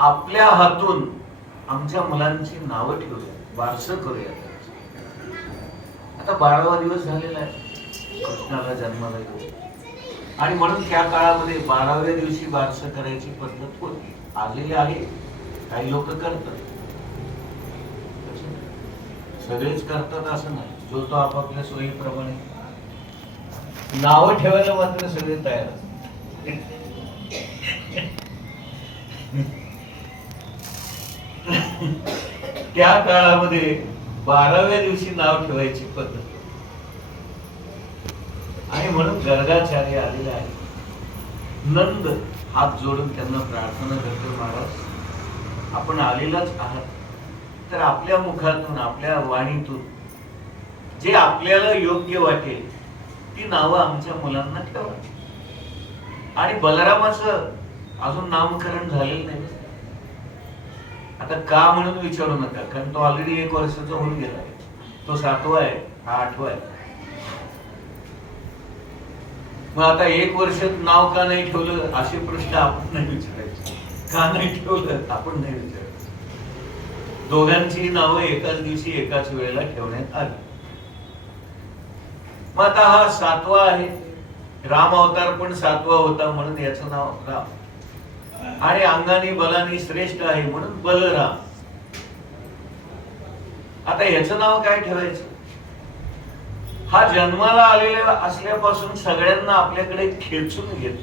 आपल्या हातून आमच्या मुलांची नावं ठेवूया बारसं करूया आता बारावा दिवस झालेला आहे. कृष्णाला जन्माला येऊ. आणि म्हणून त्या काळामध्ये बाराव्या दिवशी बारसं करायची पद्धत होती. आलेली आहे. काही लोक करतात. सगळेच करतात असं नाही. जो तो आपापल्या सोयीप्रमाणे. नावं ठेवायला मात्र सगळे तयार असतात. त्या काळामध्ये बाराव्या दिवशी नाव ठेवायची पद्धत. आणि म्हणून गर्गाचार्य आलेले आहे नंद हात जोडून त्यांना प्रार्थना करतो महाराज आपण आलेलाच आहात. तर आपल्या मुखातून आपल्या वाणीतून जे आपल्याला योग्य वाटेल ती नावं आमच्या मुलांना ठेवा. आणि बलरामाचं अजून नामकरण झालेलं नाही. आता का म्हणून विचारू नका? कारण तो ऑलरेडी एक वर्षाचा होऊन गेला आहे तो सातवा आहे हा आठवा आहे. मग आता एक वर्षात नाव का नाही ठेवलं असे प्रश्न आपण नाही विचारायचे. का नाही ठेवलं आपण नाही विचारायचं. दोघांची नावं एकाच दिवशी एकाच वेळेला ठेवण्यात आली. मग आता हा सातवा आहे. राम अवतार पण सातवा होता म्हणून याचं नाव राम. आणि अंगाने बलाने श्रेष्ठ आहे म्हणून बलराम. आता ह्याच नाव काय ठेवायचं? हा जन्माला आलेला असल्यापासून सगळ्यांना आपल्याकडे खेचून घेत.